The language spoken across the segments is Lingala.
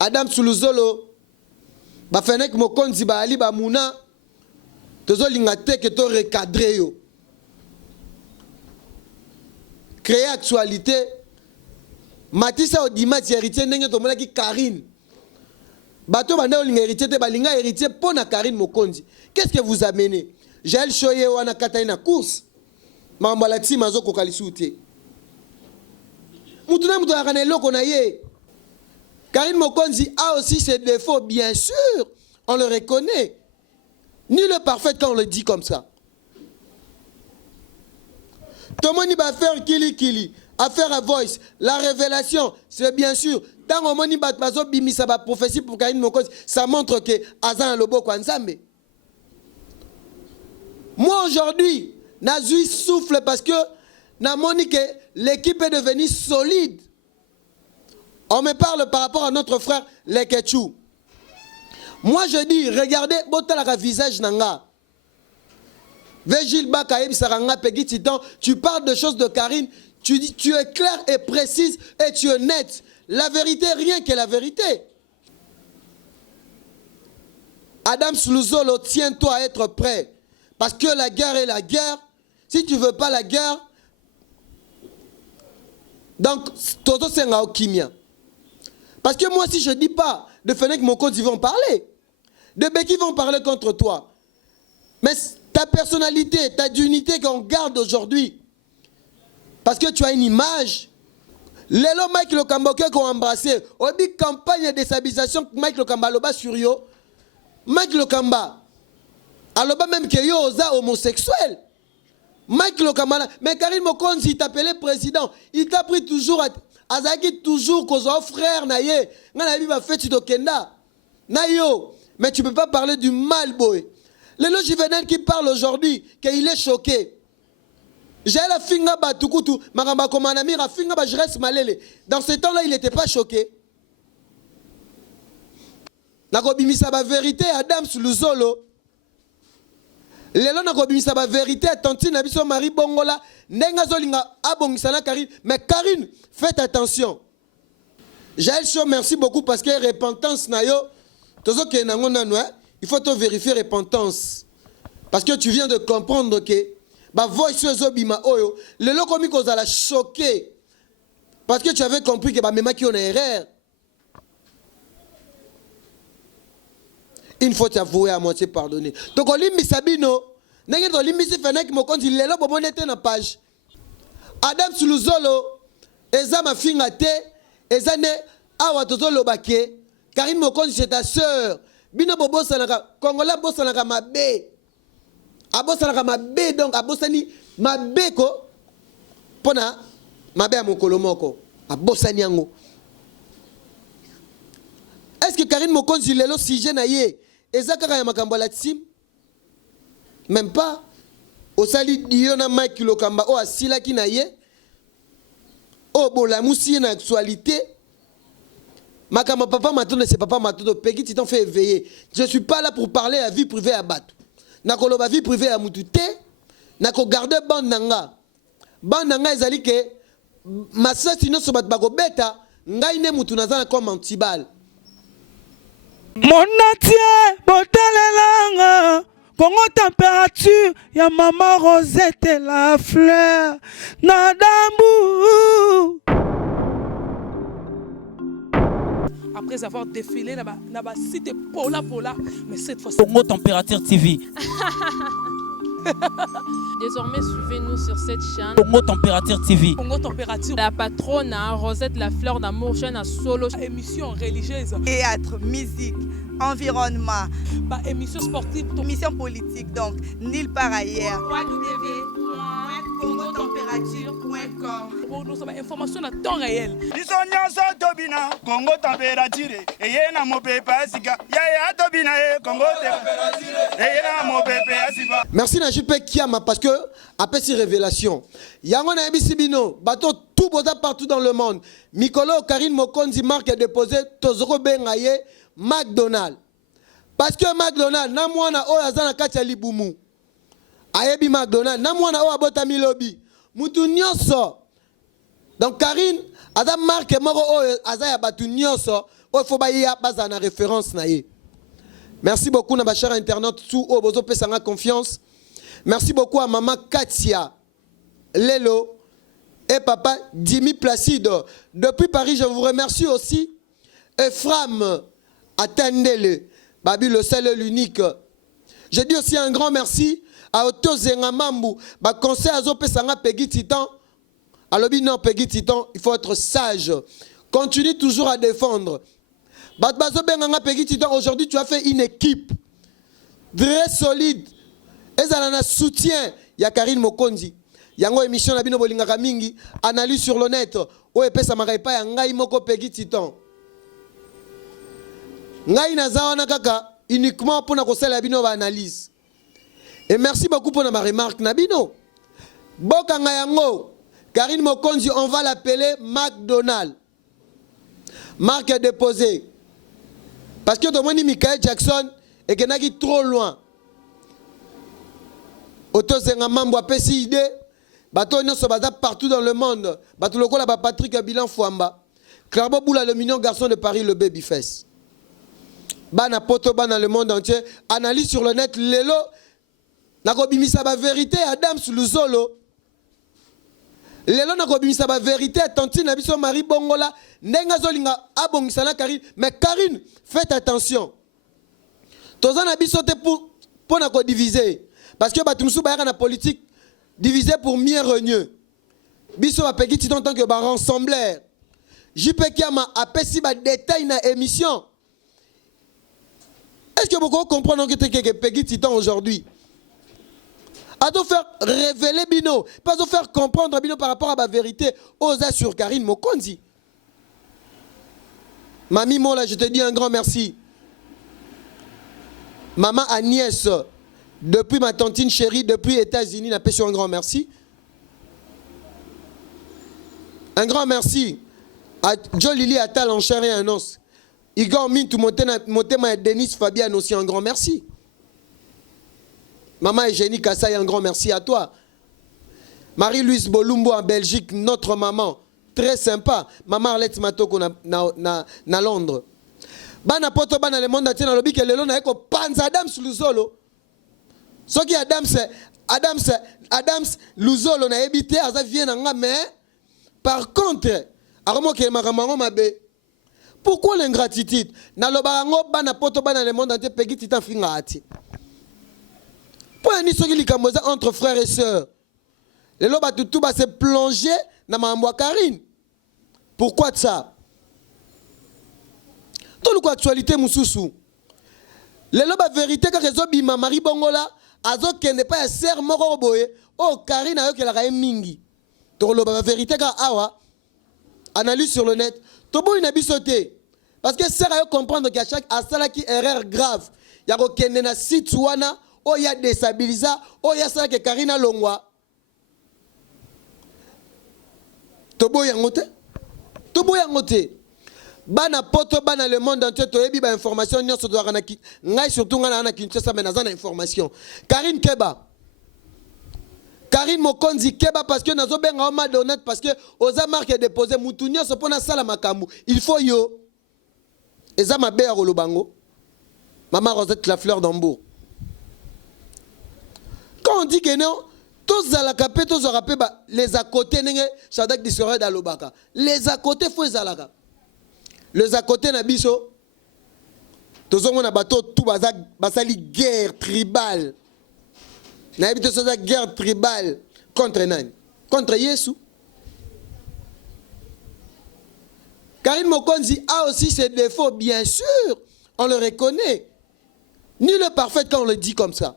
Adam Suluzolo Bafenek Mokonzi Baali Bamuna Tozo Lingate que to recadrer yo. Créer actualité. Matissa Odima héritier ndenge to monaki Karine. Bato banda olinga héritier te balinga héritier pona Karine Mokonzi. Qu'est-ce que vous amenez? Jaël Choye wana kataina course. Mambala ti mazo kokalisouté. Mutuna mutu akane loko na ye. Karine Mokonzi a aussi ses défauts, bien sûr. On le reconnaît. Nul n'est parfait quand on le dit comme ça. Tomoni va faire kili, affaire à voice, la révélation, c'est bien sûr. Tant que moni va bazo bimisa ba prophétie pour Karine Mokonzi, ça montre que Azan Lobo Kwanzambe. Moi aujourd'hui, Nazui souffle parce que Namoni que l'équipe est devenue solide. On me parle par rapport à notre frère Lekechou. Moi je dis, regardez, botalaka visage nanga. Végil Bakaïb Saranga Peggy Titan, tu parles de choses de Karine, tu dis, tu es clair et précise et tu es net. La vérité, rien que la vérité. Adam Suluzolo, tiens-toi à être prêt. Parce que la guerre est la guerre. Si tu ne veux pas la guerre, donc, Toto Senga Okimia. Parce que moi, si je ne dis pas, de Fenech Mokonzi vont parler. De Beki vont parler contre toi. Mais ta personnalité, ta dignité qu'on garde aujourd'hui, parce que tu as une image. Lelo Mike Lokamba qu'on a embrassé. Au dit campagne de déstabilisation, Mike Lokamba loba sur yo. Mike Lokamba. Aloba même que yo osa homosexuel. Mike Lokamba. Mais Karine Mokonzi t'appelait président. Il t'a pris toujours à Azaki toujours cause frère naye. Ngana biba fait tu dokenda. Nayo. Mais tu peux pas parler du mal boy. Le Juvenal qui parle aujourd'hui qu'il est choqué. J'ai la finga batukutu magamba komanami ra finga ba jres malele. Dans ce temps-là, il n'était pas choqué. Nakobimisa ba vérité Adam Suluzolo. Lelo nakobimisa ba vérité tantine na biso Marie Bongola ndenga zolinga abongisana Karine. Mais Karine, faites attention. Jaël Cho, merci beaucoup parce que repentance na yo tozo ke nango nanu, il faut te vérifier repentance. Parce que tu viens de comprendre que ba voice zobima oyo lelo komi kozala choqué. Parce que tu avais compris que ba mema ki on a erreur. Il faut t'avouer à moitié pardonner. Donc olimbi sabino nenge to limbisi Fenech Mokonzi lelo bomonete na page. Adam Suluzolo eza mafinga te eza ne awa tozolo bake Karine Mokonzi c'est ta sœur. Bino bobo sanaka Congolais bosanaka mabe. Abosanaka mabe donc abosani mabe ko pona mabe ya mokolo moko abosani yango. Est-ce que Karine Mokonzi lelo sujet na ye ezaka ya makambo la tim? Même pas. Osali diona Mike Lokamba o asila ki na ye. O bola musi na actualité. Makama papa matondo c'est papa matondo Peggy Titan fait éveiller. Je suis pas là pour parler à vie privée à Batou. Nakoloba vie privée à Mutute. Nako garder bandanga. Bandanga ezali ke masasi no sobat bako beta ngai ne mutu nazana comme antibal. Mon atie botalelanga Congo température ya maman Rosette et la fleur Nadambu. Après avoir défilé na ba site Pola, mais cette fois Congo Température TV. Désormais, suivez-nous sur cette chaîne. Congo Température TV. Congo Température. La patronne, Rosette la fleur d'amour, chaîne à solo. Émission religieuse. Théâtre, musique, environnement. Bah, émission sportive. Émission politique, donc, nulle part ailleurs. www.congotempérature.com. Nous avons information à temps réel. Congo Température. Et yena mo pepe asika. Ya tobina Congo Température. Et yena mo pepe asika. Merci na JP Kiama parce que après ces révélations, yango na ebisibino, bateau tout boza partout dans le monde. Mikolo Karine Mokonzi marque déposé tozoko bengaye McDonald's. Parce que McDonald's na mwana o azana kati ya libumu. Ayebi McDonald's na mwana o abota milobi. Mutu nyonso. Donc Karine Aza marque moko oyo aza ya batu nyonso oyo faut ba ya baza na référence na ye. Merci beaucoup na ba chers internautes tout o bozo pesanga confiance. Merci beaucoup à maman Katia Lelo et papa Dimi Placide. Depuis Paris, je vous remercie aussi. Ephraim Atendele, Babi le seul et l'unique. Je dis aussi un grand merci à Otto Zengamambu, ba conseil à Zope Sanga Peggy Titan. Alobi non Peggy Titan, il faut être sage. Continue toujours à défendre. Batbazo Benganga Peggy Titan, aujourd'hui tu as fait une équipe très solide. Et ça a un soutien. Il y a Karine Mokonzi. Yango émission na bino bolingaka mingi, analyse sur le net. O epesa makai pa ya ngai moko Peggy Titan. Ngai nazawana kaka uniquement pour na kosala bino ba analyse. Et merci beaucoup pour ma remarque na bino. Boka ngayango Karine Mokonzi, on va l'appeler McDonald. Marque est déposée. Parce que tout le monde dit Michael Jackson et qu'il n'a trop loin. Auto Zengamambo a pesi idée. Bato nyonso baza partout dans le monde. Bato lokola ba Patrick Bilan Fouamba. Clarbo Boula le mignon garçon de Paris le Babyface. Bana poto bana le monde entier. Analyse sur le net lelo. Nakobimisa ba vérité Adams Luzolo. Lelo nakobimisa ba vérité tantine biso Marie Bongola. Ndenga zolinga abongisana Karine. Mais Karine, faites attention. Tozana biso te pour na ko diviser. Parce que batumsu ba na politique divisé pour mieux régner. Biso a Peggy Titan en tant que rassembleur. JP Kiama a pesi ba détail na émission. Est-ce que vous comprenez que Peggy Titan aujourd'hui a dû faire révéler Bino, pas de faire comprendre Bino par rapport à la vérité aux sur Karine Mokonzi. Mamie Mola, je te dis un grand merci. Maman Agnès, depuis ma tantine chérie, depuis les États-Unis, n'a pas un grand merci. Un grand merci à Joe Lili Attal en chair et en os. Igor Mintou, Motema et Denis Fabian aussi, un grand merci. Maman Eugénie Kassai, un grand merci à toi. Marie-Louise Bolumbo en Belgique, notre maman, très sympa. Maman Arlette Matoko na Londres. Bana poto bana le monde entier na lobi ke lelo na eko panza Adams Luzolo. Ce qui Adams Luzolo na ebité aza vient nga mais par contre aromo ke makambo mabe. Pourquoi l'ingratitude? Na lobango bana poto bana le monde entier Peggy Titan finga ati. Pour ni soki likamoza entre frères et sœurs. Les loba tout va se plonger dans ma Karine. Pourquoi ça? Tout le coup actualité mususu. Les loba vérité que réseau bima Marie Bongola azo kende pas ya ser moko boye oh Karine ayo kela ka mingi. To loba vérité ka awa analyse sur le net. To bo ina bisoté parce que ser ayo comprendre qu'à chaque asala qui erreur grave ya ko kende na site wana oh ya déstabilisa oh ya ça que Karine longwa. To bo yangote. To bo yangote. Bana poto bana le monde entier to yebi ba information nyonso to kanaki ngai surtout ngana na Kinshasa mais nazana information Karine Keba Karine Mokonzi Keba parce que nazo benga ma donate parce que oza marque déposer mutu nyonso pona sala makambu il faut yo eza mabe ya kolobango maman Rosette la fleur d'Hambourg quand on dit que non tous à la capé tous à rapé les à côté nenge Shadak discorait d'Alobaka les à côté faut ezalaka. Les à côté na biso tozongo na bateau tout basali guerre tribale na habite ça guerre tribale contre nani contre Yesu. Karine Mokonzi a aussi ses défauts bien sûr on le reconnaît nul n'est parfait quand on le dit comme ça.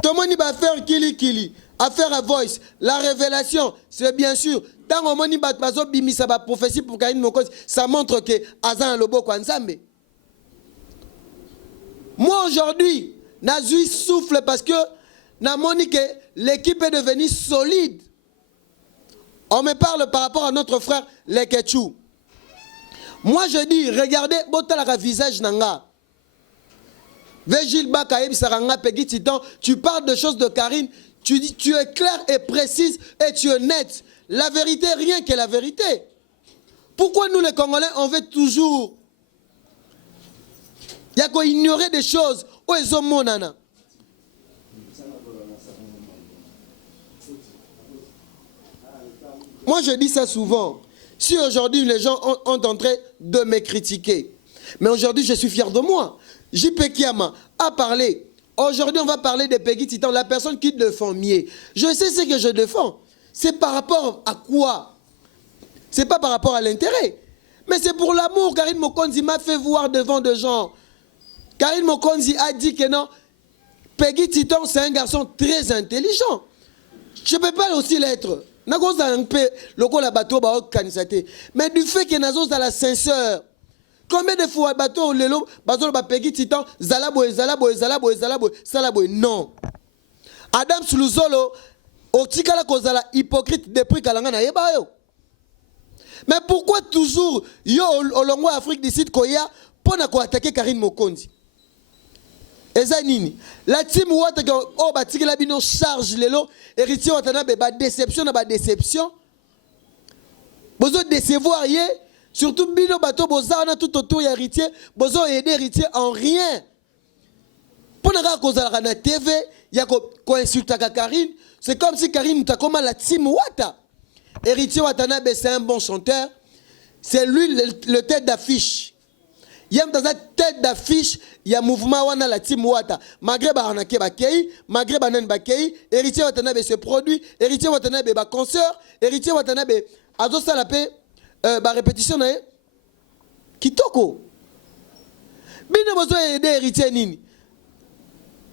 Tout le monde va faire kili affaire à voice la révélation c'est bien sûr. Dans le moment où la prophétie pour Karine Mokonzi, ça montre que Azan Lobo Kwanzambe. Moi aujourd'hui, Nazui souffle parce que l'équipe est devenue solide. On me parle par rapport à notre frère Lekechou. Moi je dis, regardez, botalaka visage nanga. Végil Bakaïb Saranga Peggy Titan, tu parles de choses de Karine, tu dis, tu es clair et précise et tu es net. la vérité, rien que la vérité. Pourquoi nous les Congolais, on veut toujours il y a ignorer des choses où ils ont monana. Moi je dis ça souvent. Si aujourd'hui les gens ont en train de me critiquer, mais aujourd'hui je suis fier de moi. JP Kiama a parlé. Aujourd'hui on va parler de Peggy Titan, la personne qui défend mieux. Je sais ce que je défends. C'est par rapport à quoi? C'est pas par rapport à l'intérêt. Mais c'est pour l'amour. Karine Mokonzi m'a fait voir devant des gens. Karine Mokonzi a dit que non, Peggy Titan c'est un garçon très intelligent. Je ne peux pas aussi l'être. Mais du fait que Nazo a la sincère, combien de fois bateau lelo bateau ba Peggy Titan zalaboy non. Adam Suluzolo otikala kozala hypocrite depuis kalanga na yeba yo. Mais pourquoi toujours yo olongo Afrique du Sud koya pona ko attaquer Karine Mokonzi? Ezanini la team wata o batikela bino charge lelo héritier watana be ba déception na ba déception. Bozo décevoir yé surtout bino bato boza na tout autour ya héritier bozo aider héritier en rien. Pona ka kozala na TV ya ko insulta Karine, c'est comme si Karine ta comme la team wata. Héritier Watanabe, c'est un bon chanteur. C'est lui le tête d'affiche. Il y a dans cette tête d'affiche, il y a mouvement wana la team Wata. Malgré Baranake Bakei, malgré Banan Bakei, Héritier Watanabe se produit, Héritier Watanabe ba concert, Héritier Watanabe azo salapé ba répétition na kitoko. Bino bozo aider Héritier nini.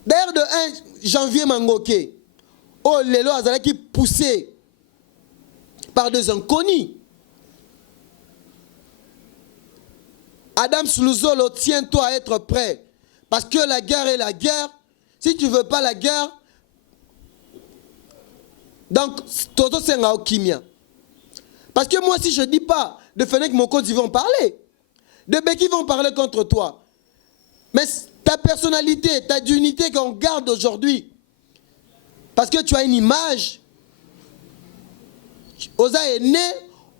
D'ailleurs de 1 janvier mangoké. Oh lelo azala qui poussé par des inconnus. Adam Suluzolo, tiens-toi à être prêt. Parce que la guerre est la guerre. Si tu ne veux pas la guerre, donc, Toto Senga Okimia. Parce que moi, si je ne dis pas de Fenech Mokonzi, ils vont parler. De Beki vont parler contre toi. Mais ta personnalité, ta dignité qu'on garde aujourd'hui, parce que tu as une image, Oza est né,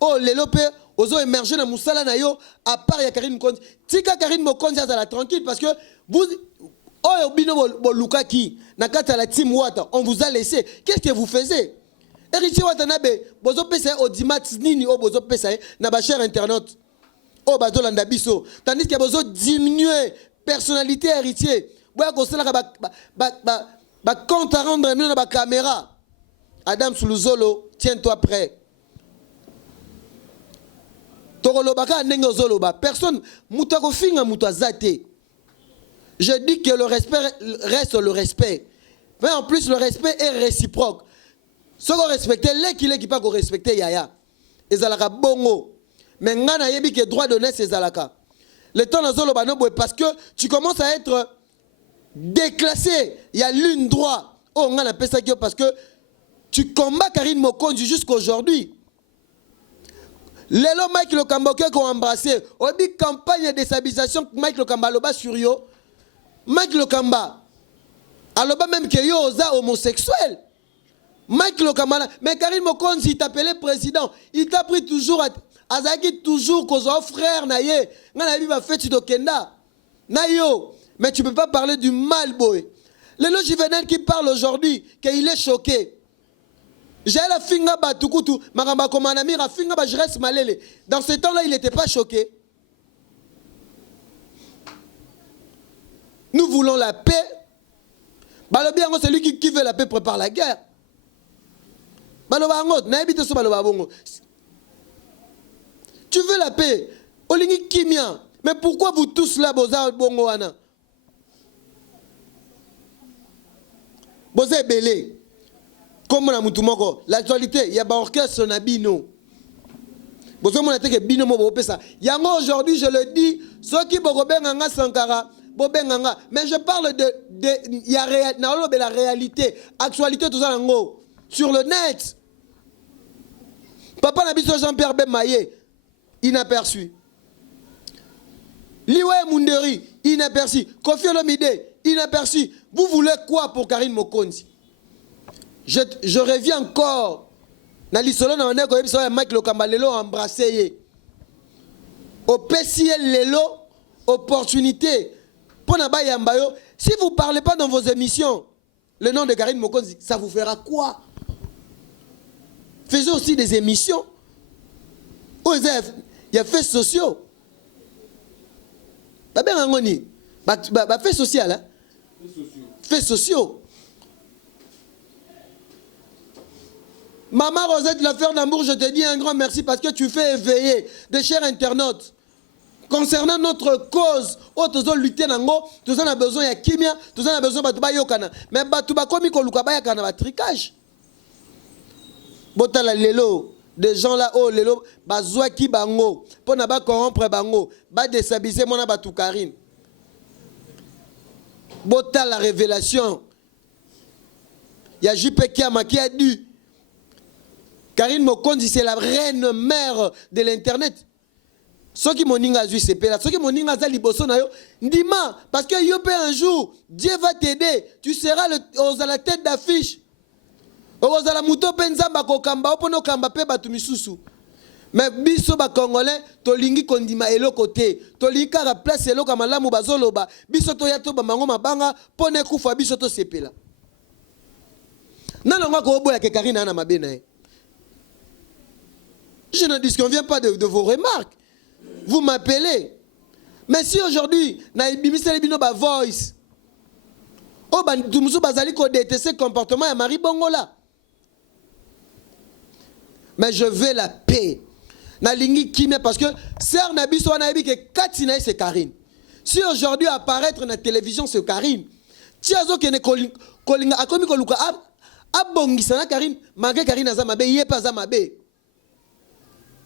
oh l'élope, Ozo émergé dans Moussala Nayo, à part ya Karine Mokonzi. Tika Karine Mokonzi à la tranquille parce que vous, oh Bino Bolukaki, Nakata la team Wata, on vous a laissé. Qu'est-ce que vous faisiez? Héritier Watanabe, Bozo Pesa Odimat Nini, oh Bozo Pesa, Naba cher internaute, oh Bazo Landabiso. Tandis que Bozo diminuer personnalité héritier. Boya Kosala ba compte à rendre mieux dans la caméra. Adam Suluzolo, tiens-toi prêt. Personne, je dis que le respect reste le respect. Mais en plus, le respect est réciproque. Ce qu'on respecte, qu'il est qui pas qu'on respecte Yaya. Et Zalaka bongo. Mais ngana yebi que droit d'honneur c'est Zalaka. Le temps dans Zolo Banobo parce que tu commences à être déclassé. Il y a l'une droit. Oh ngana pesa parce que tu combats Karine Mokonzi jusqu'aujourd'hui. Lelo Mike Lokamboke qu'on embrassé. On dit campagne de déstabilisation Mike Lokamba loba sur yo. Mike Lokamba. Aloba même que yo osa homosexuel. Mike Lokamba. Mais Karine Mokonzi il t'appelait président. Il t'a pris toujours à Azaki toujours qu'on soit frère naye. Ngana bi ba fait do kenda. Nayo. Mais tu peux pas parler du mal boy. Lelo Juvenel qui parle aujourd'hui qu'il est choqué. J'ai la finga batukutu, maramba komanami, la finga ba jres malele. Dans ce temps-là, il n'était pas choqué. Nous voulons la paix. Balobiango, c'est lui qui veut la paix prépare la guerre. Balobango, naibite so balobabongo. Tu veux la paix? Olingi kimia. Mais pourquoi vous tous là, boza bongo wana? Boza belé. Comme on a mutumoko, l'actualité, il y a un orchestre na bino. Bozo mon que bino mo bopesa. Yango aujourd'hui, je le dis, ceux qui bogobenganga Sankara, bobenganga. Mais je parle il y a la réalité, actualité tout ça ngo sur le net. Papa Nabiso Jean-Pierre Bemaye, inaperçu. Liwe Munderi, inaperçu. Kofi Olomide, inaperçu. Vous voulez quoi pour Karine Mokonzi? Je reviens encore. na lisolo na wande ko yebisa Mike Lokamba lelo embrasser ye. Opesi lelo opportunité pour na ba yamba yo. Si vous parlez pas dans vos émissions le nom de Karine Mokonzi, ça vous fera quoi? Faisons aussi des émissions. Il y a faits sociaux. Faits sociaux, hein? Faits sociaux. Maman Rosette, l'affaire d'Amour, je te dis un grand merci parce que tu fais éveiller de chers internautes. Concernant notre cause, tous lutter nango, tous on a besoin de kimia, tous on a besoin de bayokana. Mais batuba komi koluka bayakana ba tricage. Botala lelo, des gens là oh lelo bazwa ki bango, pona ba corrompre bango, ba déstabiliser mona batu Karine. Botala la révélation. Il y a JP Kiama qui a dit Karine Mokonzi c'est la reine mère de l'internet. Ceux qui m'ont dit c'est là, ceux qui m'ont dit liboso na yo, ndima parce que yo un jour Dieu va t'aider, tu seras à la tête d'affiche. Ozala muto penzamba ko kamba opono kamba pe batu misusu. Mais biso ba congolais tolingi kondima eloko te. Tolingi kara place eloko malamu bazoloba. Biso to ya to ba mango mabanga pone kufa biso to sepela. Nana ngwa ko oboya ke Karine na mabena e. Je ne disconviens pas de vos remarques. Vous m'appelez. Mais si aujourd'hui na bimisele bino ba voice. Oh ba tumusu bazali ko détester comportement ya Marie Bongola. Mais je veux la paix. Nalingi kimia parce que sœur Nabiso anabi que Katina c'est Karine. Si aujourd'hui apparaître na télévision c'est Karine. Tiazo kene kolinga akomi koluka abongisa na Karine, malgré Karine azamabe yepa azamabe.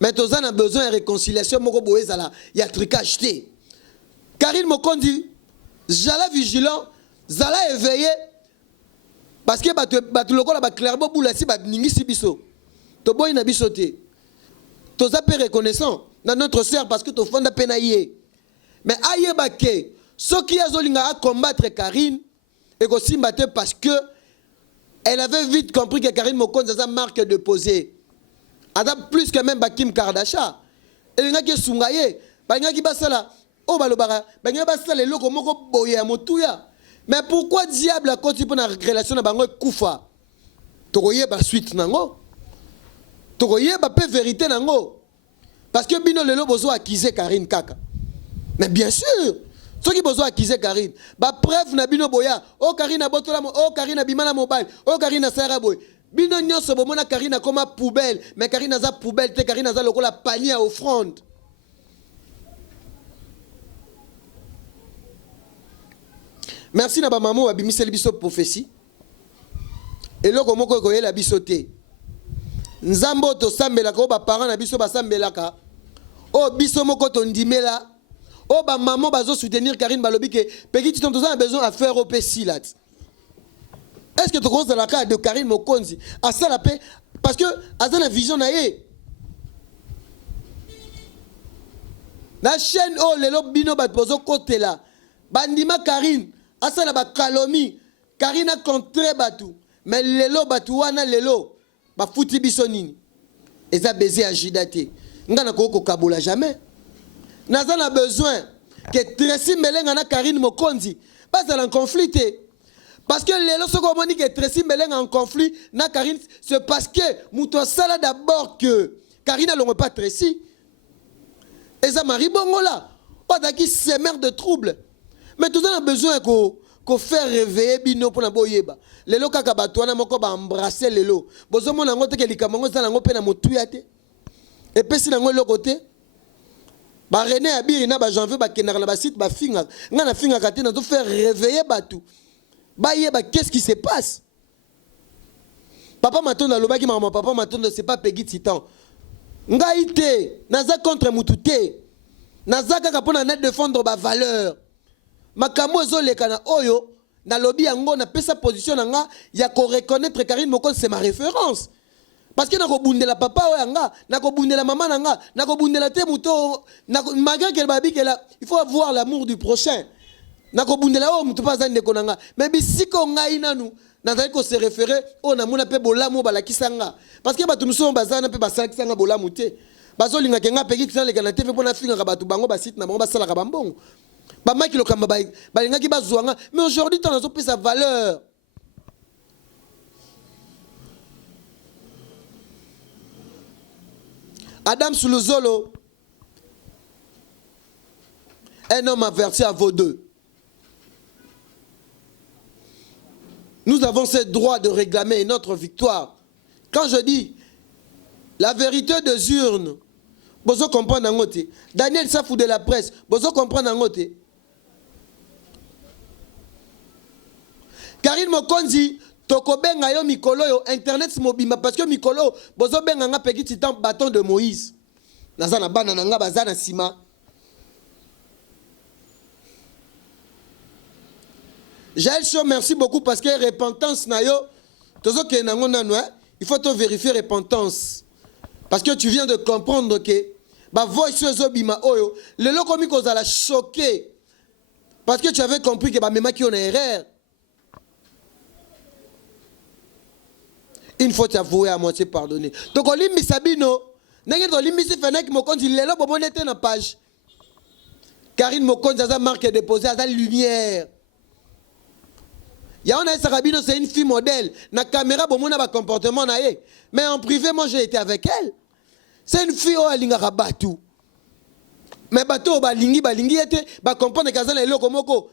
Mais tous on a besoin de réconciliation moko boezala, il y a tricage té. Karine Mokonzi, jala vigilant, zala éveillé parce que batu lokola ba clairbo boulasi ba ningisi biso. To boy na bisoté. To zape reconnaissant dans notre sœur parce que to fonda penaïe. Mais aye baké, ce qui a zolinga à combattre Karine et ko simbate parce que elle avait vite compris que Karine Mokonzi a marque de poser. Ada plus que même Bakim Kardashian. Elle n'a que sungaye, banga ki basala, oh balobara, banga basala loko moko boye motuya. Mais pourquoi diable a continué pour la relation na bango kufa? Tokoye ba suite nango. Tokoye ba pe vérité nango. Parce que bino lelo bozo accuser Karine kaka. Mais bien sûr, ceux qui bozo accuser Karine, ba preuve na bino boya, oh Karine abotola, oh Karine bimana mobile, oh Karine sara boy. Bino nyonso bomona Karine comme poubelle, mais Karine za poubelle te Karine za lokola panier à offrande. Merci na ba maman abimiseli biso prophétie. Et loko moko ko yela biso te. Nzambo to sambela ko ba parents na biso ba sambelaka. O biso moko to ndimela. O ba maman bazo soutenir Karine balobi ke petit ton a besoin à faire au pesilat. Est-ce que tu commences dans la carte de Karine Mokonzi à ça la paix parce que à ça la vision naé. La chaîne oh les lobino bat pozo côté là. Bandima Karine à ça la ba kalomi. Karine a contré batu. Mais lelo batu wana lelo ba futi bisonini. Et ça baiser à jidate. Ngana ko kabola jamais. Nazana a besoin que Tracy Melenga na Karine Mokonzi pas dans un conflit. Parce que les lorsqu'on qu'on dit que Tracy Melenga en conflit na Karine c'est parce que Mouto Sala d'abord que Karine n'a pas Tracy. Et ça Marie Bongola. Pas d'acquis c'est mère de trouble. Mais tout ça a besoin qu'on fait réveiller bino pour na boyeba. Les lots kaka batouana moko ba embrasser les lots. Bozo mona ngote ke likamango za ngo pe na motuyate. Et puis si na ngo le côté ba René Abiri na ba janvier ba kenara na ba site ba finga. Nga na finga kati na to faire réveiller batou. Ba yeba qu'est-ce qui se passe? Papa matonda lobaki maman papa matonda c'est pas Peggy Titan. Nga ité naza contre mututé. Naza kaka pona net défendre ba valeur. Makamo ezoleka na oyo na lobby yango na pesa position nga ya ko reconnaître Karine Mokonzi c'est ma référence. Parce que nako bundela papa oyanga, nako bundela maman nanga, nako bundela te muto, malgré qu'elle babi qu'elle a, il faut avoir l'amour du prochain. Nako bundela o muto pas zande konanga. Mais bisiko ngai nanu nazali ko se référer o na mona pe bolamu balakisanga parce que batu muso bazana pe basalakisanga bolamu te bazolinga kenga peki kisaleka na TV pona finga batu bango ba site na bango basala ka bambongo ba makilo kamba balinga ki bazwanga mais aujourd'hui tant nazo pe sa valeur. Adam Suluzolo, un homme averti à vos deux. Nous avons ce droit de réclamer notre victoire. Quand je dis la vérité des urnes, vous comprenez en côté. Daniel Safou de la presse, vous comprenez en côté. Karine Mokonzi, tokobenga yo mikolo yo internet mobima parce que mikolo bozo benga nga peki titan bâton de Moïse. Nazana bana nga bazana sima. Jaël Cho, merci beaucoup parce que repentance na yo tozo ke nango nanu il faut te vérifier repentance parce que tu viens de comprendre que ba voice zo bima oyo le loko mi kozala choqué parce que tu avais compris que ba mema ki on a erreur. Il faut t'avouer à moitié pardonner. Donc on lit Misabino, n'engage on lit Misi Fenek Mokonzi lelo bobonete na page. Karine Mokonzi a marqué déposé à la lumière. Yaona Sarabino c'est une fille modèle. Na caméra bomona ba comportement na ye. Mais en privé moi j'ai été avec elle. C'est une fille au alinga rabatu. Mais bato balingi était ba comprendre kazana eloko moko.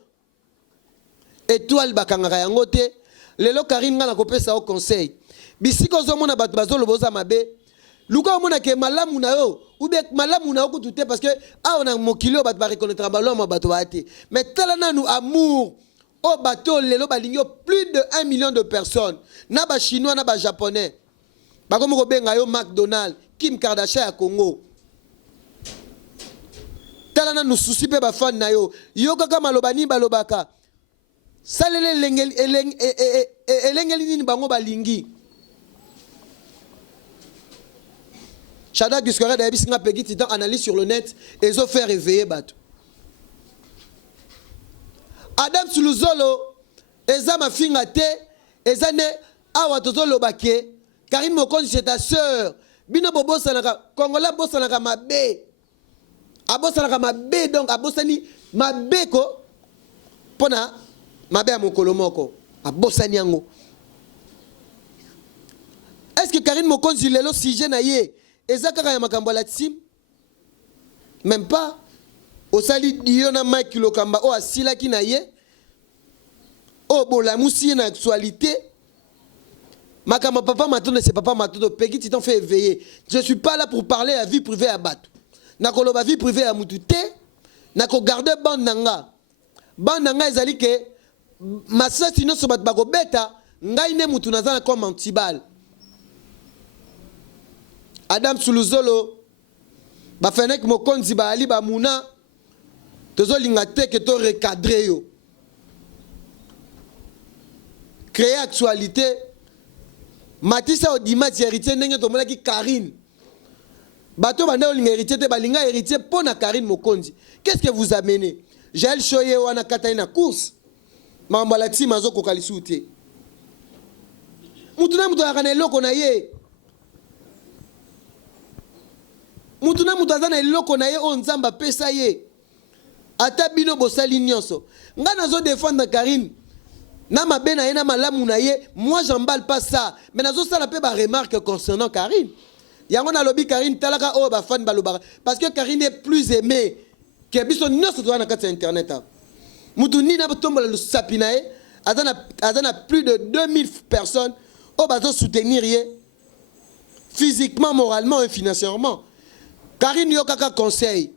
Étoile bakangara yango te. Lelo Karine ngana kopesa au conseil. Bisiko zomona bat bazolo boza mabe luka mona ke malamu na yo ou bien malamu na ko tuté parce que on a mokilo bat ba reconnaître balon ma bato baté mais talana nous amour au bateau lelo balingio plus de 1 million de personnes na ba chinois na ba japonais ba komo ko benga yo McDonald's Kim Kardashian ya Congo talana nous souci pe ba fan na yo yo kaka malobani balobaka salele elengeli nini bango balingi Chada Guskore d'Abyss n'a peggy titan analyse sur le net et ils ont fait réveiller Batou. Adam Suluzolo, Eza ma fingate, Eza ne Awatozolo Bake, Karine Mokonzi c'est ta sœur, Bino Bobo Sanaka, Kongola Bosanaka Mabe, Abosanaka Mabe, donc Abosani Mabe ko, Pona, Mabe à Mokolomoko, Abosani Ango. Est-ce que Karine Mokonzi lelo sujet na ye? Ezakaka ya makambo la tsim même pas au sali diona Mike Lokamba o asila ki na ye o bola musi na actualité makambo papa matondo c'est papa matondo peki ti t'en fait éveiller je suis pas là pour parler à vie privée à batu na koloba vie privée à mutute na ko garder bandanga ezali ke masasi no so bat bako beta ngai ne mutu nazana comme antibal. Adam Suluzolo, ba Fenek Mokonzi ba ali ba muna, tozo lingate que to recadrer yo. Créer actualité. Matissa Odima ti héritier ndenge to mona ki Karine. Bato banda olinga héritier te balinga héritier pona Karine Mokonzi. Qu'est-ce que vous amenez? Jaël Choye wana kata na course. Mambala ti mazo ko kalisuté. Mutuna muto akana eloko na ye. Mutuna mutazana eloko na ye o nzamba pesa ye ata bino bosali nyonso nga nazo défendre Karine na mabe na ye na malamu na ye moi j'emballe pas ça mais nazo sala pe ba remarque concernant Karine yango na lobi Karine talaka o ba fan balobaka parce que Karine est plus aimée que biso nyonso to na kati internet mutu ni na tombola le sapina ye azana plus de 2000 personnes o bazo soutenir ye physiquement moralement et financièrement. Karine yo kaka conseil.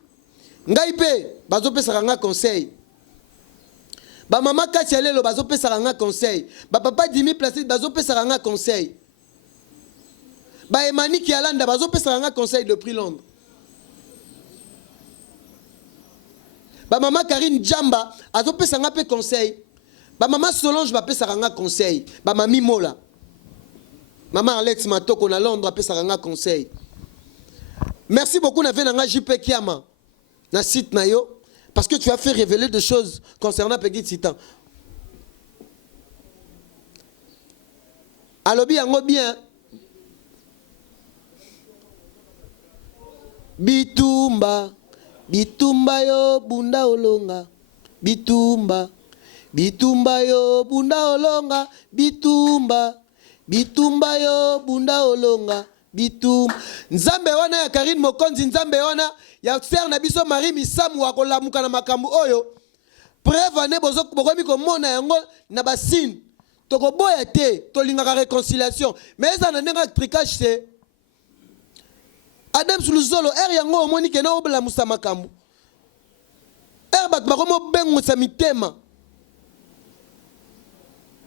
Ngai pe bazo pesa nga conseil. Ba mama Katia lelo bazo pesa nga conseil. Ba papa Dimi Placide bazo pesa nga conseil. Ba Emani Kialanda bazo pesa nga conseil depuis Londres. Ba mama Karine Djamba azo pesa nga pe conseil. Ba mama Solange ba pesa nga conseil. Ba mami Mola. Maman Alex Matoko na Londres pesa nga conseil. Merci beaucoup na venanga JP Kiama na site na yo parce que tu as fait révéler des choses concernant Peggy Titan. alobi yango bien. Bitumba, bitumba yo bunda olonga, bitumba, bitumba yo bunda olonga, bitumba, bitumba yo bunda olonga, bitumba. Nzambe wana ya Karine Mokonzi, nzambe wana ya ser na biso Marie Misamu wa kolamuka na makambu oyo. Preuve ne bozo bokomi komona yango na basine. Toko boya te, tolingaka réconciliation. Mais ça na nenga tricage c'est Adam Suluzolo yango omoni ke na obla musa makambu. Bat bakomo bengo sa mitema.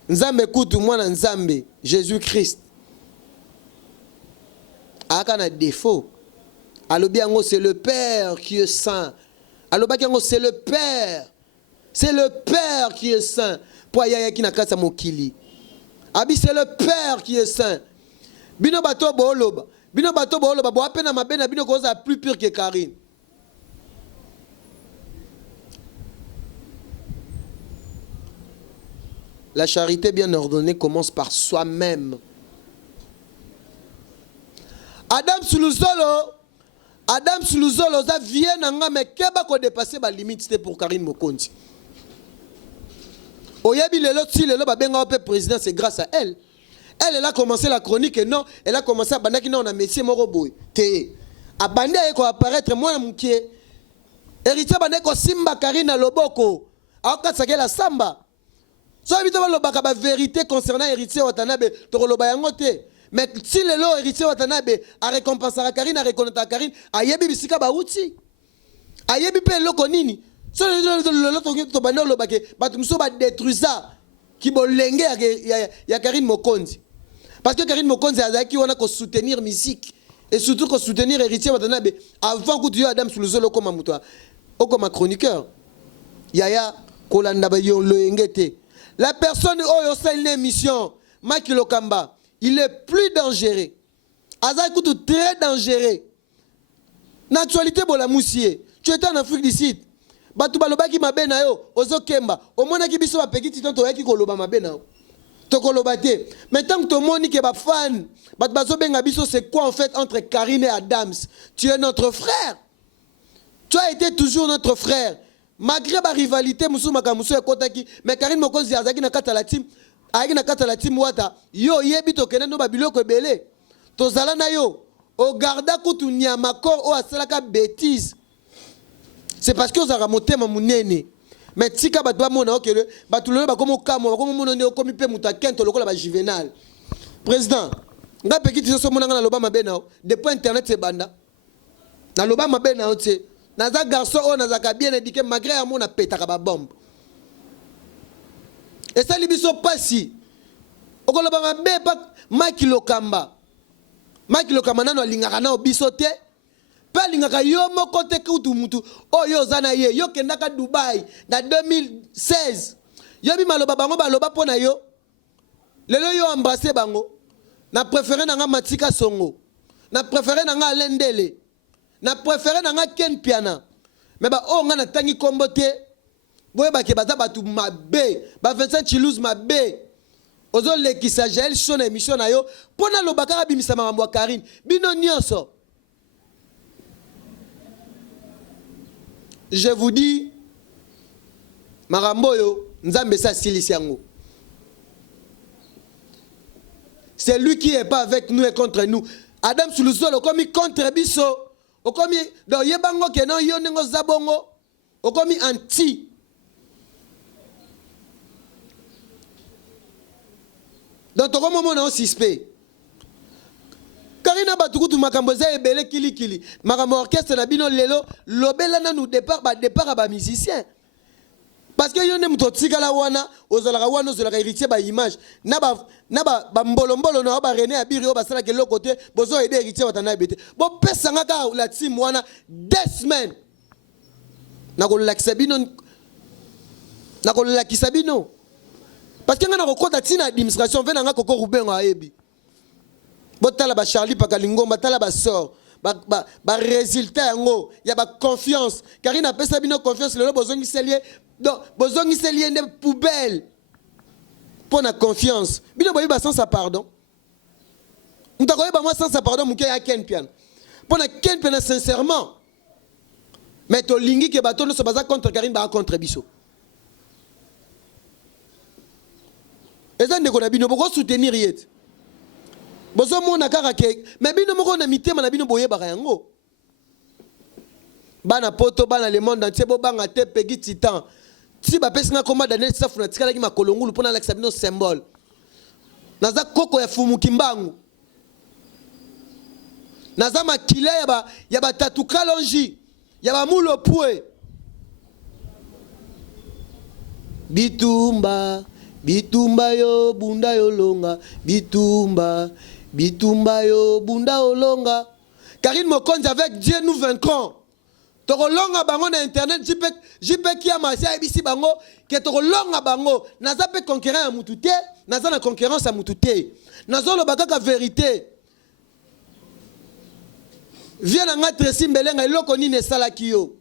Nzambe kutu mwana nzambe Jésus-Christ. Aka na défaut. Alobi yango c'est le Père qui est saint. Aloba yango c'est le Père. C'est le Père qui est saint. Pour yaya ki na kasa mokili. Abi c'est le Père qui est saint. Bino bato boloba. Bino bato boloba bo apena mabena bino koza plus pire que Karine. La charité bien ordonnée commence par soi-même. Adam Suluzolo za vient nanga mais keba ko dépasser ba limite c'était pour Karine Mokonzi. Oyebi lelo ti lelo ba benga pe président c'est grâce à elle. Elle a commencé la chronique et non, elle a commencé à bandaki non na Messie Moroboy. Te a bandé ko apparaître moi mukie. Héritier bandé ko simba Karine na loboko. A okatsake la samba. So bito ba lobaka ba vérité concernant héritier Watanabe to loba yango te. Mais si lelo héritier Watanabe a récompensé Karine, a reconnaître Karine, a yebi bisika ba uti. A yebi pe loko nini. So lelo to bandé lobake batu muso ba détruisa ki bolenge ya Karine Mokonzi. Parce que Karine Mokonzi azaki wana ko soutenir musique et surtout ko soutenir héritier Watanabe avant que tu Adam Suluzolo comme mutoa. O comme chroniqueur. Yaya kolanda ba yo loengete. La personne oyo c'est une émission Maki Lokamba, il est plus dangereux. Azaki tout très dangereux. L'actualité bola moussier. Tu étais en Afrique du Sud. Batu balobaki mabe na yo ozo kemba. Omona ki biso ba pekiti tonto yaki koloba mabe na yo. Tokolobate. Maintenant que tout le monde qui est fan, c'est quoi en fait entre Karine et Adams? Tu es notre frère. Tu as été toujours notre frère. Malgré la rivalité, mais Karine Mokonzi azaki na kata la team, aiki na kata la team wata. Yo yebi to kena no babiloko belé. To zala na yo. O garda kutu nyamako o asalaka bêtise. C'est parce que vous avez monté ma mounene. Mais si vous avez monté ma mounene, vous avez monté ma juvénal. Président, vous avez dit que vous avez monté depuis Internet. Vous avez monté un garçon qui a bien indiqué malgré que a pété la bombe. Et ça, il ne pas si. Vous avez Maki Lokamba. Maki Lokamba, vous avez bisoté. Pelingaka yo moko te kutu mutu oyo zana ye yo kendaka Dubai na 2016 yo bi maloba bango baloba pona yo lelo yo embrasser bango na préféré nanga Matika Songo na préféré nanga Alendele na préféré nanga Ken Piana mais ba o nga na tangi kombo te boye ba ke baza batu mabe ba Vincent Chilouz mabe ozo lekisa gel son émission na yo pona lobaka bimisa makambo ya Karine bino nyonso. Je vous dis, Maramboyo, Nzambe sa silisiango. C'est lui qui n'est pas avec nous et contre nous. Adam Suluzolo, comme il contre Bisso, comme il dans Yebango qui non Yonengo Zabongo, comme il anti. Dans ton moment, on a un suspect. Karina batukutu makamboza ebele kili kili. Makambo orchestre na bino lelo lobela na nous départ à ba musicien. Parce que yone mutotika la wana ozalaka wana ozalaka héritier ba image na ba mbolo na ba René Abiri o basala ke l'autre côté bozo aider héritier watana bete. Bo pesanga ka la team wana 2 semaines. Na ko lakisa bino parce que ngana ko kota tina administration vena nga koko Ruben a ebi. Botala ba Charlie Pakalingo, batala ba sort, ba résultat yango, ya ba confiance. Karine a pesa bino confiance le bozongi selier, donc bozongi selier ne poubelle. Pour la confiance. Bino boyi ba sans sa pardon. M'takoyeba moi sans sa pardon muke ya Ken Pian. Pour na Ken Pian sincèrement. Mais to lingi ke bato no se baza contre Karine ba contre biso. Eza ndeko na bino boko soutenir yet. Bozo mona kaka ke mais bino moko na mitema na bino boye baka yango. Bana poto bana le monde entier bo banga te pegi titan. Si ba pesinga komba Daniel Safu na tikala ki makolongulu pona la bino symbole. Naza koko ya fumu kimbangu. Naza makile ya ba tatu kalonji. Ya ba mulo pue. Bitumba, bitumba yo bunda yo longa, bitumba, bitumba yo bunda yo longa. Karine Mokonzi avec Dieu nous vaincrons. Toko longa bango na internet jipe kia masia ebisi bango ke toko longa bango naza pe conquérant ya mutute naza na concurrence ya mutute nazo lo bakaka vérité. Viens na ngatre simbelenga eloko nini esalaki yo.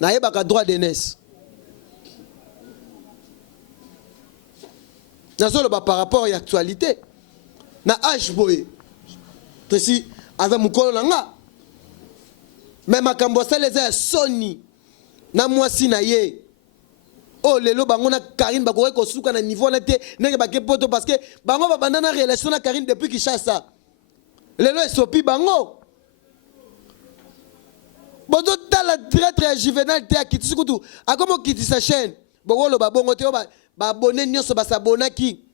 Na yebaka droit d'aînesse. Nazolo ba par rapport à l'actualité. Na âge boy. Tesi ava mukolo nanga. Mais makambo saleza soni. Na mwasi na ye. Oh lelo bango na Karine bakoye ko suka na niveau na te nenge ba kepoto parce que bango ba bandana relation na Karine depuis Kinshasa. Lelo esopi bango. Bodo tala traître juvénal te akiti sukutu akomo kiti sa chaîne bogolo ba bongo te ba abonné nyonso ba sabonaki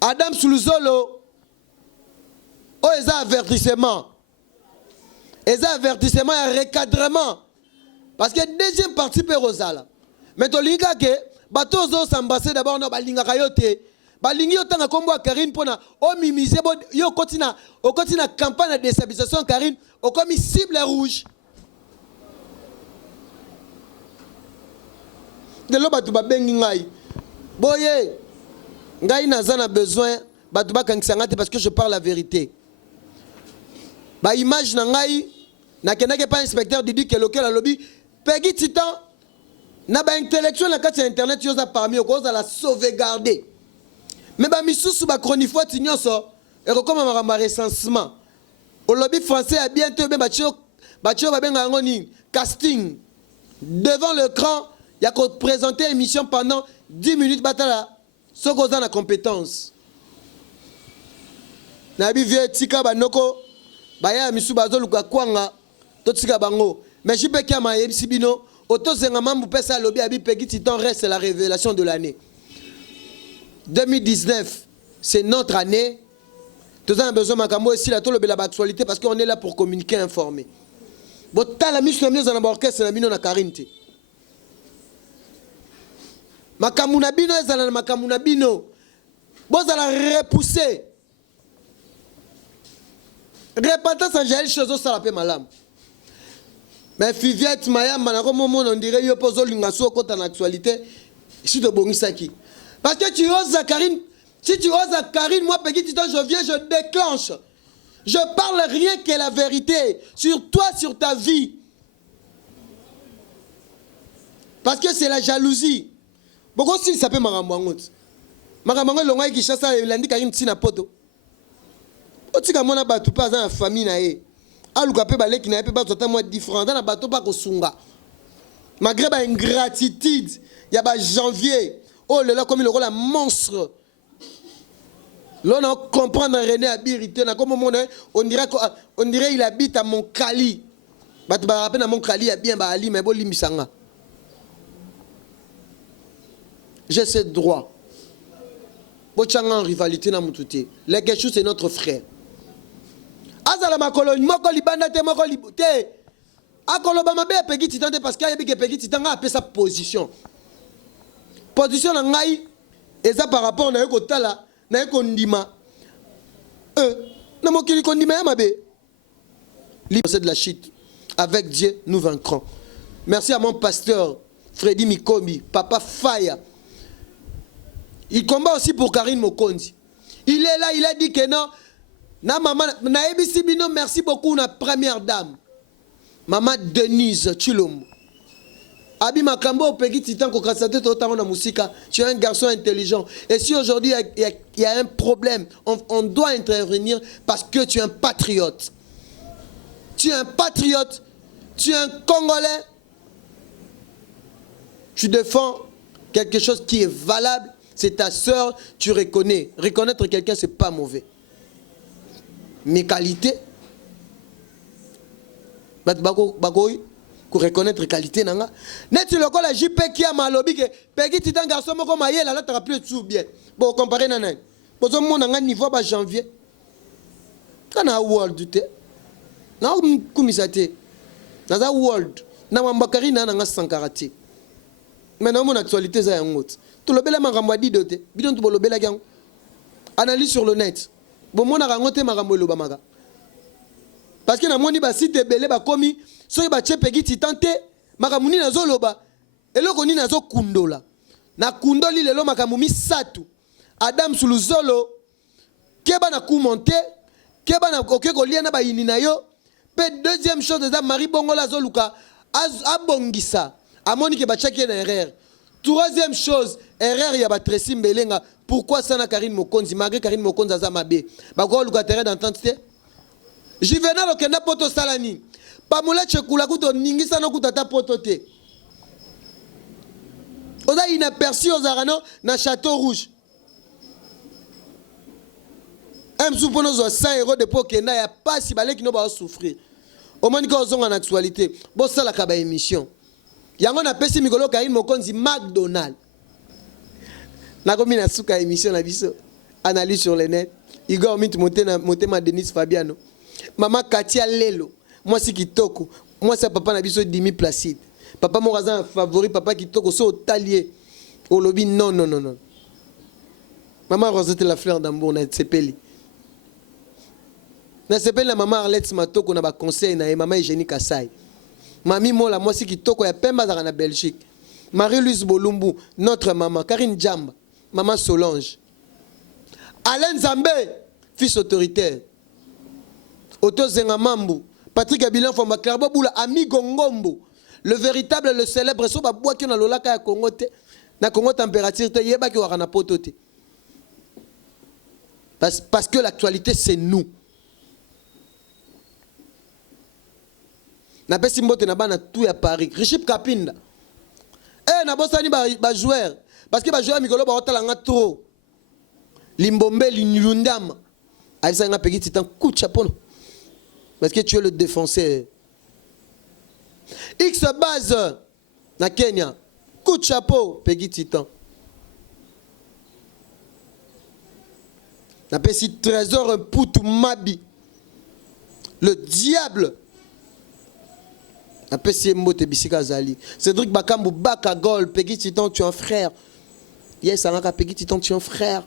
Adam Suluzolo o eza avertissement et recadrement parce que deuxième partie pe rozala mais to linga ke bato zo s'embrasser d'abord no balinga kayote balingi otanga kombo Karine pona o mimiser yo continue campagne de déstabilisation Karine o comme cible rouge de lo batu ba bengi ngai boye ngai nazana besoin batu ba kankisanga te parce que je parle la vérité ba image na ngai na kenake pas inspecteur dit que lequel a lobby Peggy Titan na ba intellectuel na kati internet yo za parmi o cause la sauvegarder. Mais ba misusu ba chroniqueur tinyoso et comme ma recensement au lobby français a bientôt ben batio ba benga ngoni casting devant l'écran il y a qu'on présenter émission pendant 10 minutes batala ce qu'on a la compétence na bi vie tika banoko ba ya misu bazo luka kwanga to tika bango mais jipe kia ma yebisi bino auto zenga mambu pesa lobby abi Peggy Titan reste la révélation de l'année 2019, c'est notre année. Tous avons besoin de makambo ici la tolo bela actualité parce qu'on est là pour communiquer, informer. Bon, t'as la mission de dans l'orchestre na bino na Karine. Makamuna bino ezala makamuna bino. Bon ça la repousser. Repentance en général chose ça la paix malam. Mais Fiviette Mayam manako momo on dirait yo pozo lingaso kota na actualité. Ici de bongisaki. Parce que tu oses à Karine, si tu oses à Karine, moi Peggy Titan, je viens, je déclenche. Je parle rien que la vérité sur toi, sur ta vie. Parce que c'est la jalousie. Pourquoi si ça peut m'aramouangout? M'aramouangout l'onga qui chasse et lundi Karine tina poto. Otika mona batu pas dans la famille nae. Aluka pe balé qui n'a pas tout moi différent dans la bateau pas ko sunga. Malgré ba ingratitude, il y a ba janvier. Oh là là, comme il aura la monstre. Là, on comprend René Abirité. On dirait il habite à Montcali. Tu vas rappeler à Montcali, il y a bien Ali, mais bon, Limisanga. J'ai ce droit. Bochanga en rivalité dans Moutouté. Les Gachou, c'est notre frère. Azala ma colonie, moko libanda te moko libote. Akoloba mabe Peggy Titan parce qu'il y a que Peggy Titan a appelé sa position. Position na ngai eza par rapport na yoko tala na yoko ndima na mokili kondima ya mabe c'est de la chute avec Dieu nous vaincrons. Merci à mon pasteur Freddy Mikomi, papa Faya. Il combat aussi pour Karine Mokonzi. Il est là, il a dit que non na maman na ebisi bino merci beaucoup na première dame maman Denise Chilombo. Abi Makambo, Peggy Titan, tu es un garçon intelligent. Et si aujourd'hui il y a un problème, on doit intervenir parce que tu es un patriote. Tu es un patriote, tu es un Congolais. Tu défends quelque chose qui est valable, c'est ta sœur, tu reconnais. Reconnaître quelqu'un, c'est pas mauvais. Mes qualités, pour reconnaître qualité nanga. Net le col la JP qui a malobi que Peggy Titan garçon moko mayel là tu plus tout bien. Bon comparer nana. Pozo mon nanga niveau ba janvier. Kana world te. Na kumisate. Na world. Na mambakari na nanga sankarati. Maintenant mon actualité za yangot. To lobela makambo dido te. Bidon to lobela gang. Analyse sur le net. Bon mon na rangote makambo loba maga. Parce que na moni ba site belé ba komi so ba che Peggy Titan te makamuni nazo loba eloko ni nazo kundola na kundoli lelo makamumi satu Adam Suluzolo keba na kumonte keba na okeko lia na ba yini na yo pe deuxième chose de Marie Bongola zoluka abongisa amoni ke ba chaki na erreur. Troisième chose erreur ya ba Tracy Mbelenga pourquoi ça na Karine Mokonzi malgré Karine Mokonzi azamabe ba ko luka terrain d'entente te Juvenal okenda poto salani Pamula chekula kuto ningisa no kutata potote. Oza inaperçu aux arano na Château Rouge. Soupono zo 100 € de pokenda ya pas si balé qui no ba souffrir. Au moins que ozonga en actualité. Bo sala ka ba émission. Yango na pesi mikolo Karine Mokonzi McDonald. Na komi na suka émission na biso. Analyse sur le net. Igor mit monter ma Denise Fabiano. Maman Katia Lelo. Moi c'est Kitoko. Moi c'est papa na biso Dimi Placide. Papa mon razan favori papa Kitoko so talier. Au lobby non. Maman Rosette la fleur d'amour na sepeli. Na sepeli la maman Arlette Matoko na ba conseil na maman Eugénie Kasai. Mami mola moi c'est Kitoko ya Pemba za na Belgique. Marie-Louise Bolumbu notre maman Karine Djamba, maman Solange. Alain Zambé, fils autoritaire. Otto Zengamambu. Patrick Abilan Fomba Clarbo Boula Ami Gongombo. Le véritable, le célèbre soba bois qui na lolaka ya Congo te. Na Congo température te yeba ki warana poto te. Parce que l'actualité c'est nous. Na pesi mbote na bana tout ya Paris. Richip Kapinda. Na bosani ba joueur parce que ba joueur mikolo ba otalanga trop. Limbombe Lindama. Aïssa nga Peggy Titan coup de chapeau. Parce que tu es le défenseur. X base na Kenya. Coup de chapeau, Peggy Titan. Na pesi trésor Poutou Mabi. Le diable. Na pesi Mbote Bisika Zali. Cédric Bakambu Bakagol. Peggy Titan, tu es un frère. Yes, Anaka Peggy Titan, tu es un frère.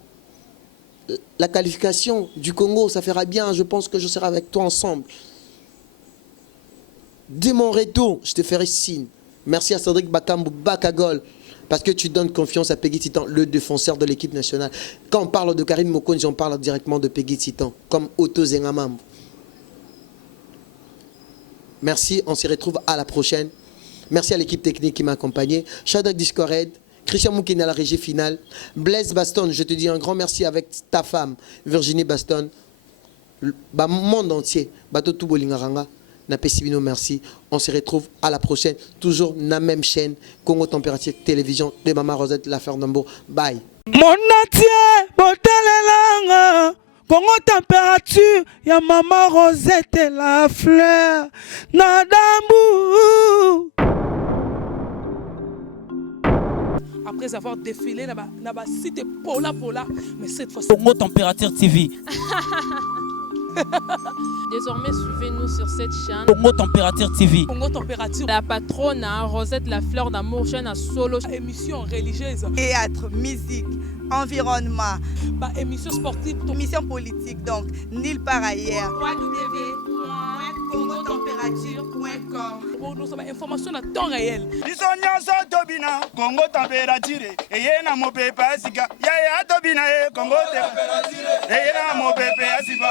La qualification du Congo, ça fera bien. Je pense que je serai avec toi ensemble. Dès mon retour, je te ferai signe. Merci à Cédric Bakambu Bakagol. Parce que tu donnes confiance à Peggy Titan, le défenseur de l'équipe nationale. Quand on parle de Karine Mokonzi, on parle directement de Peggy Titan. Comme Otto Zengamambu. Merci, on se retrouve à la prochaine. Merci à l'équipe technique qui m'a accompagné. Shadak Discored. Christian Moukine à la régie finale. Blaise Baston, je te dis un grand merci avec ta femme, Virginie Baston. Le monde entier. Bato Toubolingaranga. Napesibino, merci. On se retrouve à la prochaine. Toujours na même chaîne. Congo Température Télévision de Maman Rosette La Fernambo. Bye. Mon atier, botalelanga. Congo Température, ya Maman Rosette La Fleur. Nadambu. Après avoir défilé là-bas, c'était Pola, mais cette fois-ci. Congo Température TV. Désormais, suivez-nous sur cette chaîne. Congo Température TV. Congo Température. La patronne Rosette La Fleur d'Amour, chaîne à solo. Émission religieuse. Théâtre, musique, environnement. Émission sportive. Émission politique, donc, nulle part ailleurs. www.congotempérature.com. Pour nous avons information à temps réel. Biso nyonso tobina Congo Température eyena mopepe asika ya tobina Congo Température eyena mopepe asiba